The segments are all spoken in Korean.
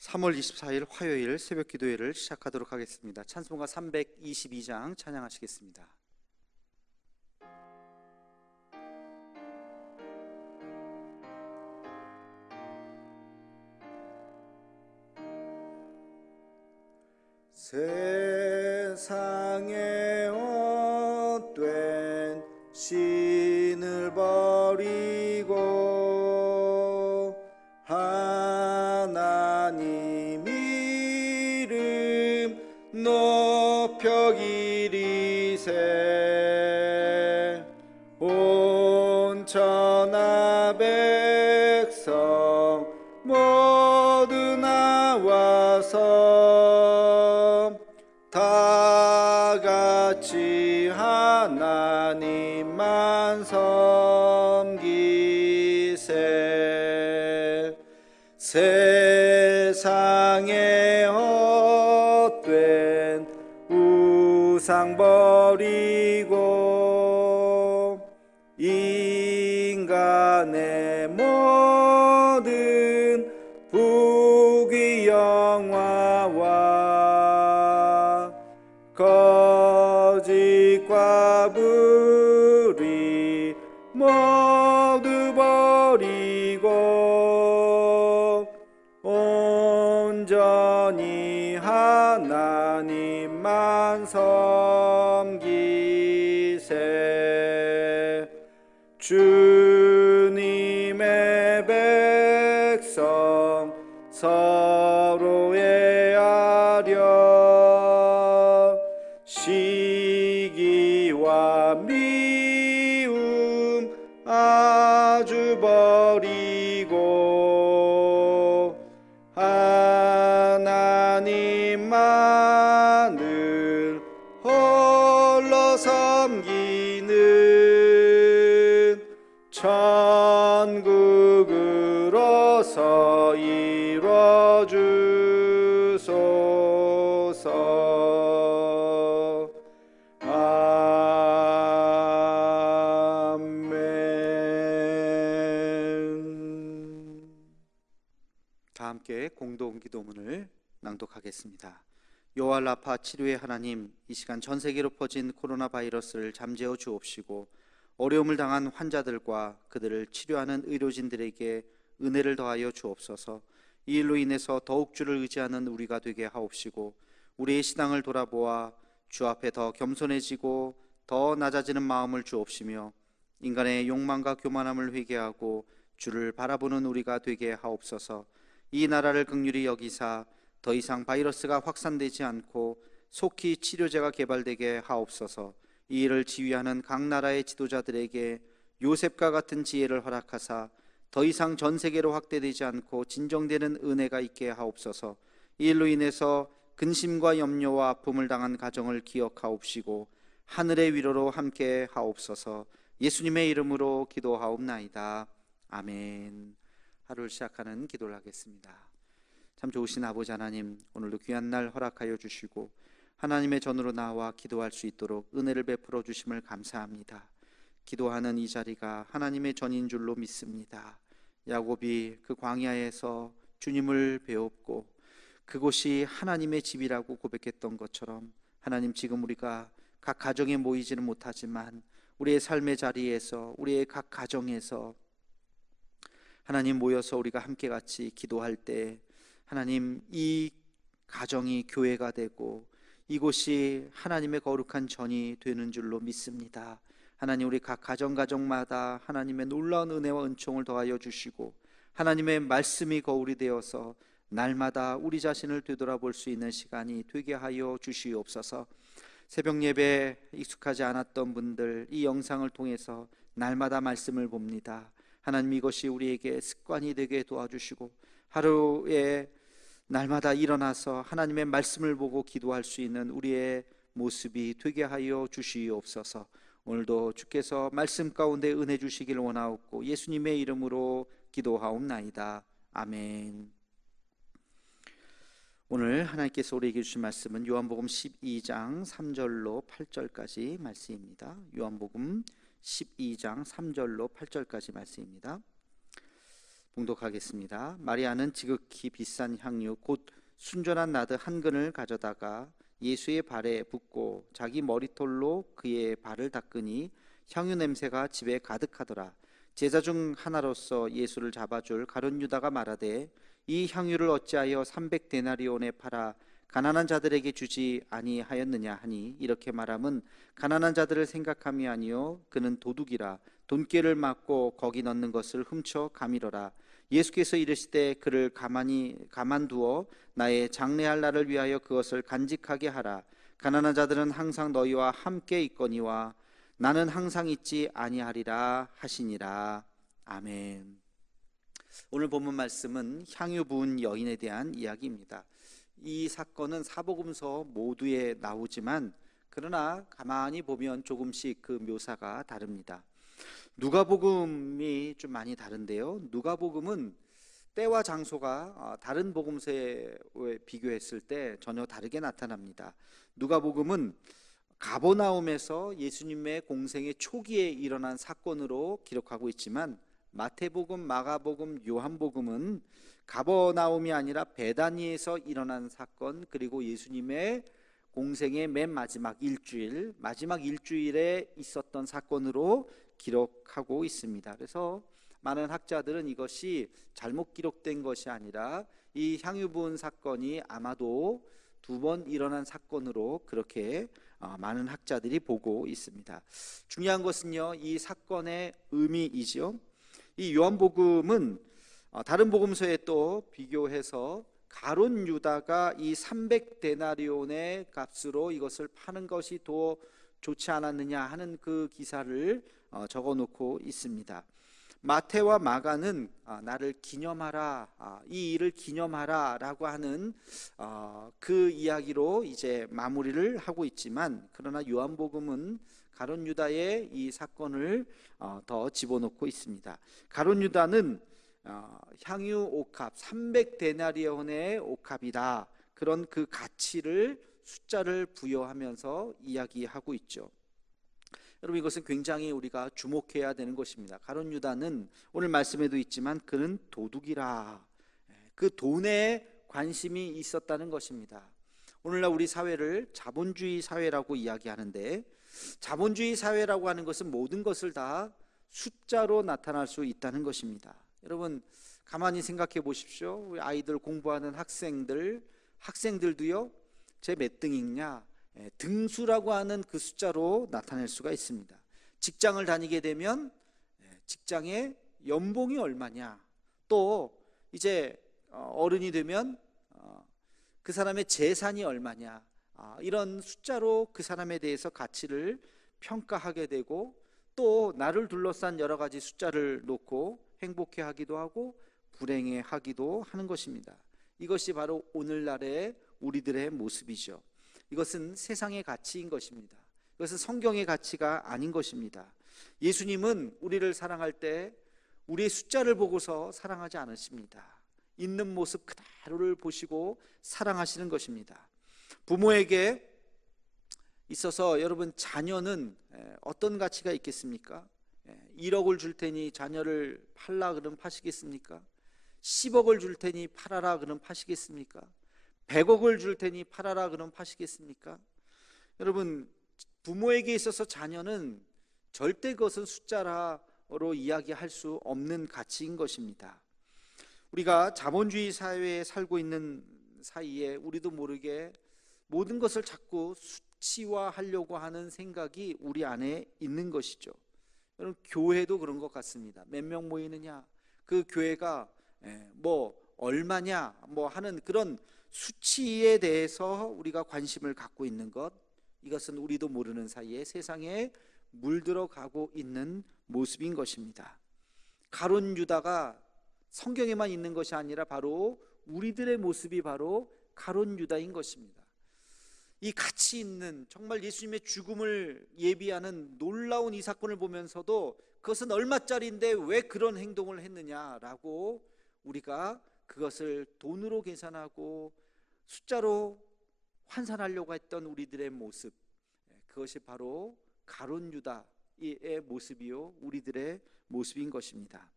3월 24일 화요일 새벽 기도회를 시작하도록 하겠습니다. 찬송가 322장 찬양하시겠습니다. 세상에 헛된 신을 버리고 하나님 이름 높여 기리세. 온 천하 백성 모두 나와서 다같이 하나님만 섬기세. 세상에 헛된 우상 버리고 인간의 모든 부귀 영화와 거짓과 불의 모두 버리고 온전히 하나님만 섬기세. 주님의 백성 서로 애하려 시기와 미움 아주 버리고 하나님만을 홀로 섬기는 천국으로서 이뤄주소서. 아멘. 다 함께 공동 기도문을 낭독하겠습니다. 여호와 라파 치료의 하나님, 이 시간 전 세계로 퍼진 코로나 바이러스를 잠재워 주옵시고 어려움을 당한 환자들과 그들을 치료하는 의료진들에게 은혜를 더하여 주옵소서. 이 일로 인해서 더욱 주를 의지하는 우리가 되게 하옵시고 우리의 신앙을 돌아보아 주 앞에 더 겸손해지고 더 낮아지는 마음을 주옵시며 인간의 욕망과 교만함을 회개하고 주를 바라보는 우리가 되게 하옵소서. 이 나라를 긍휼히 여기사 더 이상 바이러스가 확산되지 않고 속히 치료제가 개발되게 하옵소서. 이 일을 지휘하는 각 나라의 지도자들에게 요셉과 같은 지혜를 허락하사 더 이상 전 세계로 확대되지 않고 진정되는 은혜가 있게 하옵소서. 이 일로 인해서 근심과 염려와 아픔을 당한 가정을 기억하옵시고 하늘의 위로로 함께 하옵소서. 예수님의 이름으로 기도하옵나이다. 아멘. 하루를 시작하는 기도를 하겠습니다. 참 좋으신 아버지 하나님, 오늘도 귀한 날 허락하여 주시고 하나님의 전으로 나와 기도할 수 있도록 은혜를 베풀어 주심을 감사합니다. 기도하는 이 자리가 하나님의 전인 줄로 믿습니다. 야곱이 그 광야에서 주님을 배웠고 그곳이 하나님의 집이라고 고백했던 것처럼 하나님, 지금 우리가 각 가정에 모이지는 못하지만 우리의 삶의 자리에서 우리의 각 가정에서 하나님 모여서 우리가 함께 같이 기도할 때 하나님, 이 가정이 교회가 되고 이곳이 하나님의 거룩한 전이 되는 줄로 믿습니다. 하나님, 우리 각 가정마다 하나님의 놀라운 은혜와 은총을 더하여 주시고 하나님의 말씀이 거울이 되어서 날마다 우리 자신을 되돌아볼 수 있는 시간이 되게 하여 주시옵소서. 새벽 예배에 익숙하지 않았던 분들, 이 영상을 통해서 날마다 말씀을 봅니다. 하나님, 이것이 우리에게 습관이 되게 도와주시고 하루에 날마다 일어나서 하나님의 말씀을 보고 기도할 수 있는 우리의 모습이 되게 하여 주시옵소서. 오늘도 주께서 말씀 가운데 은혜 주시길 원하옵고 예수님의 이름으로 기도하옵나이다. 아멘. 오늘 하나님께서 우리에게 주신 말씀은 요한복음 12장 3절로 8절까지 말씀입니다. 요한복음 12장 3절로 8절까지 말씀입니다. 봉독하겠습니다. 마리아는 지극히 비싼 향유 곧 순전한 나드 한 근을 가져다가 예수의 발에 붓고 자기 머리털로 그의 발을 닦으니 향유 냄새가 집에 가득하더라. 제자 중 하나로서 예수를 잡아줄 가룟 유다가 말하되 이 향유를 어찌하여 300데나리온에 팔아 가난한 자들에게 주지 아니하였느냐 하니, 이렇게 말함은 가난한 자들을 생각함이 아니요 그는 도둑이라 돈깨를 맞고 거기 넣는 것을 훔쳐 가미러라. 예수께서 이르시되 그를 가만두어 나의 장래할 날을 위하여 그것을 간직하게 하라. 가난한 자들은 항상 너희와 함께 있거니와 나는 항상 있지 아니하리라 하시니라. 아멘. 오늘 본문 말씀은 향유 부은 여인에 대한 이야기입니다. 이 사건은 사복음서 모두에 나오지만 그러나 가만히 보면 조금씩 그 묘사가 다릅니다. 누가복음이 좀 많이 다른데요. 누가복음은 때와 장소가 다른 복음서에 비교했을 때 전혀 다르게 나타납니다. 누가복음은 가버나움에서 예수님의 공생의 초기에 일어난 사건으로 기록하고 있지만, 마태복음, 마가복음, 요한복음은 가버나움이 아니라 베다니에서 일어난 사건, 그리고 예수님의 공생의 맨 마지막 일주일에 있었던 사건으로 기록하고 있습니다. 그래서 많은 학자들은 이것이 잘못 기록된 것이 아니라 이 향유 부은 사건이 아마도 2번 일어난 사건으로 그렇게 많은 학자들이 보고 있습니다. 중요한 것은요, 이 사건의 의미이죠. 이 요한복음은 다른 복음서에 또 비교해서 가룟 유다가 이 300데나리온의 값으로 이것을 파는 것이 더 좋지 않았느냐 하는 그 기사를 적어 놓고 있습니다. 마태와 마가는 나를 기념하라, 이 일을 기념하라 라고 하는 그 이야기로 이제 마무리를 하고 있지만, 그러나 요한복음은 가룟 유다의 이 사건을 더 집어넣고 있습니다. 가룟 유다는 향유 옥합 300데나리온의 옥합이다, 그런 그 가치를 숫자를 부여하면서 이야기하고 있죠. 여러분, 이것은 굉장히 우리가 주목해야 되는 것입니다. 가룟 유다는 오늘 말씀에도 있지만 그는 도둑이라, 그 돈에 관심이 있었다는 것입니다. 오늘날 우리 사회를 자본주의 사회라고 이야기하는데, 자본주의 사회라고 하는 것은 모든 것을 다 숫자로 나타날 수 있다는 것입니다. 여러분, 가만히 생각해 보십시오. 우리 아이들 공부하는 학생들도요, 쟤 몇 등 읽냐, 등수라고 하는 그 숫자로 나타낼 수가 있습니다. 직장을 다니게 되면 직장의 연봉이 얼마냐, 또 이제 어른이 되면 그 사람의 재산이 얼마냐, 이런 숫자로 그 사람에 대해서 가치를 평가하게 되고, 또 나를 둘러싼 여러 가지 숫자를 놓고 행복해 하기도 하고 불행해 하기도 하는 것입니다. 이것이 바로 오늘날의 우리들의 모습이죠. 이것은 세상의 가치인 것입니다. 이것은 성경의 가치가 아닌 것입니다. 예수님은 우리를 사랑할 때 우리의 숫자를 보고서 사랑하지 않으십니다. 있는 모습 그대로를 보시고 사랑하시는 것입니다. 부모에게 있어서 여러분, 자녀는 어떤 가치가 있겠습니까? 1억을 줄 테니 자녀를 팔라 그러면 파시겠습니까? 10억을 줄 테니 팔아라 그러면 파시겠습니까? 100억을 줄 테니 팔아라 그러면 파시겠습니까? 여러분, 부모에게 있어서 자녀는 절대 그것은 숫자로 이야기할 수 없는 가치인 것입니다. 우리가 자본주의 사회에 살고 있는 사이에 우리도 모르게 모든 것을 자꾸 수치화하려고 하는 생각이 우리 안에 있는 것이죠. 여러분, 교회도 그런 것 같습니다. 몇 명 모이느냐, 그 교회가 뭐 얼마냐 뭐 하는 그런 수치에 대해서 우리가 관심을 갖고 있는 것, 이것은 우리도 모르는 사이에 세상에 물들어가고 있는 모습인 것입니다. 가룟 유다가 성경에만 있는 것이 아니라 바로 우리들의 모습이 바로 가룟 유다인 것입니다. 이 가치 있는, 정말 예수님의 죽음을 예비하는 놀라운 이 사건을 보면서도 그것은 얼마짜리인데 왜 그런 행동을 했느냐라고 우리가 그것을 돈으로 계산하고 숫자로 환산하려고 했던 우리들의 모습, 그것이 바로 가룟 유다의 모습이요 우리들의 모습인 것입니다.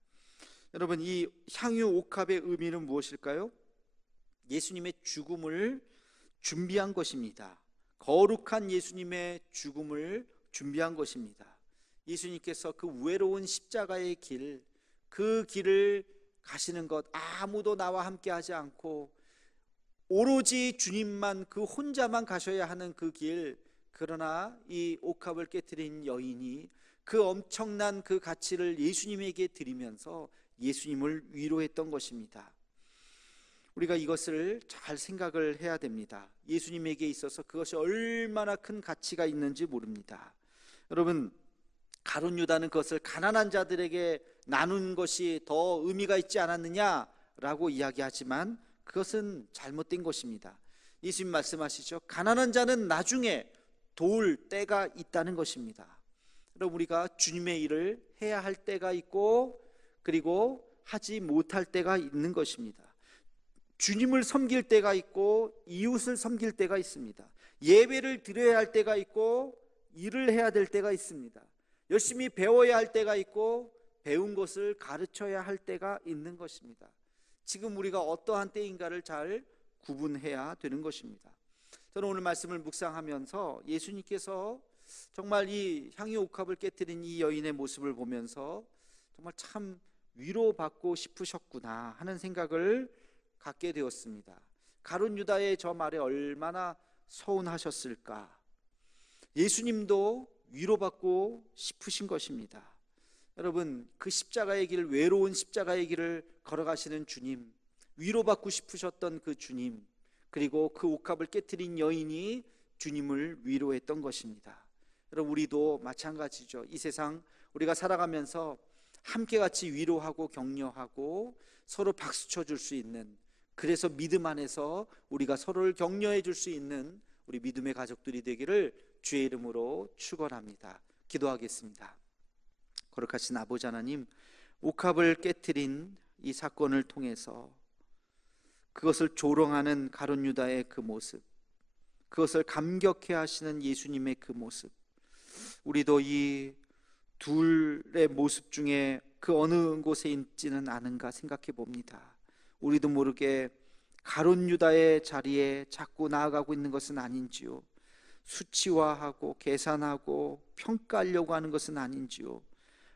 여러분, 이 향유 옥합의 의미는 무엇일까요? 예수님의 죽음을 준비한 것입니다. 거룩한 예수님의 죽음을 준비한 것입니다. 예수님께서 그 외로운 십자가의 길, 그 길을 가시는 것, 아무도 나와 함께 하지 않고 오로지 주님만, 그 혼자만 가셔야 하는 그 길, 그러나 이 옥합을 깨뜨린 여인이 그 엄청난 그 가치를 예수님에게 드리면서 예수님을 위로했던 것입니다. 우리가 이것을 잘 생각을 해야 됩니다. 예수님에게 있어서 그것이 얼마나 큰 가치가 있는지 모릅니다. 여러분, 가룟 유다는 그것을 가난한 자들에게 나눈 것이 더 의미가 있지 않았느냐라고 이야기하지만 그것은 잘못된 것입니다. 예수님 말씀하시죠. 가난한 자는 나중에 도울 때가 있다는 것입니다. 여러분, 우리가 주님의 일을 해야 할 때가 있고 그리고 하지 못할 때가 있는 것입니다. 주님을 섬길 때가 있고 이웃을 섬길 때가 있습니다. 예배를 드려야 할 때가 있고 일을 해야 될 때가 있습니다. 열심히 배워야 할 때가 있고 배운 것을 가르쳐야 할 때가 있는 것입니다. 지금 우리가 어떠한 때인가를 잘 구분해야 되는 것입니다. 저는 오늘 말씀을 묵상하면서 예수님께서 정말 이 향유 옥합을 깨뜨린 이 여인의 모습을 보면서 정말 참 위로받고 싶으셨구나 하는 생각을 갖게 되었습니다. 가룟 유다의 저 말에 얼마나 서운하셨을까. 예수님도 위로받고 싶으신 것입니다. 여러분, 그 십자가의 길, 외로운 십자가의 길을 걸어가시는 주님, 위로받고 싶으셨던 그 주님, 그리고 그 옥합을 깨뜨린 여인이 주님을 위로했던 것입니다. 여러분, 우리도 마찬가지죠. 이 세상 우리가 살아가면서 함께 같이 위로하고 격려하고 서로 박수 쳐줄 수 있는, 그래서 믿음 안에서 우리가 서로를 격려해 줄 수 있는 우리 믿음의 가족들이 되기를 주의 이름으로 축원합니다. 기도하겠습니다. 거룩하신 아버지 하나님, 옥합을 깨뜨린 이 사건을 통해서 그것을 조롱하는 가룟 유다의 그 모습, 그것을 감격해 하시는 예수님의 그 모습, 우리도 이 둘의 모습 중에 그 어느 곳에 있지는 않은가 생각해 봅니다. 우리도 모르게 가룟 유다의 자리에 자꾸 나아가고 있는 것은 아닌지요, 수치화하고 계산하고 평가하려고 하는 것은 아닌지요.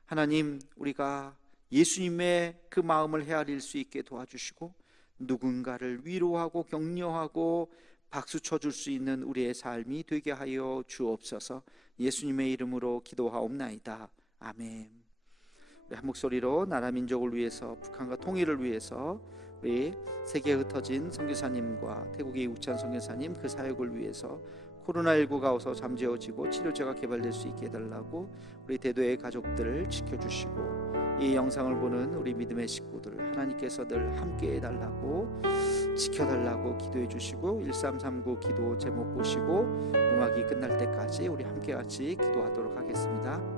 하나님, 우리가 예수님의 그 마음을 헤아릴 수 있게 도와주시고 누군가를 위로하고 격려하고 박수 쳐줄 수 있는 우리의 삶이 되게 하여 주옵소서. 예수님의 이름으로 기도하옵나이다. 아멘. 우리 한 목소리로 나라 민족을 위해서, 북한과 통일을 위해서, 우리 세계에 흩어진 선교사님과 태국의 우찬 선교사님 그 사역을 위해서 코로나19가 어서 잠재워지고 치료제가 개발될 수 있게 해달라고 우리 대도의 가족들을 지켜주시고, 이 영상을 보는 우리 믿음의 식구들 하나님께서 늘 함께 해달라고, 지켜달라고 기도해 주시고, 1339 기도 제목 보시고 음악이 끝날 때까지 우리 함께 같이 기도하도록 하겠습니다.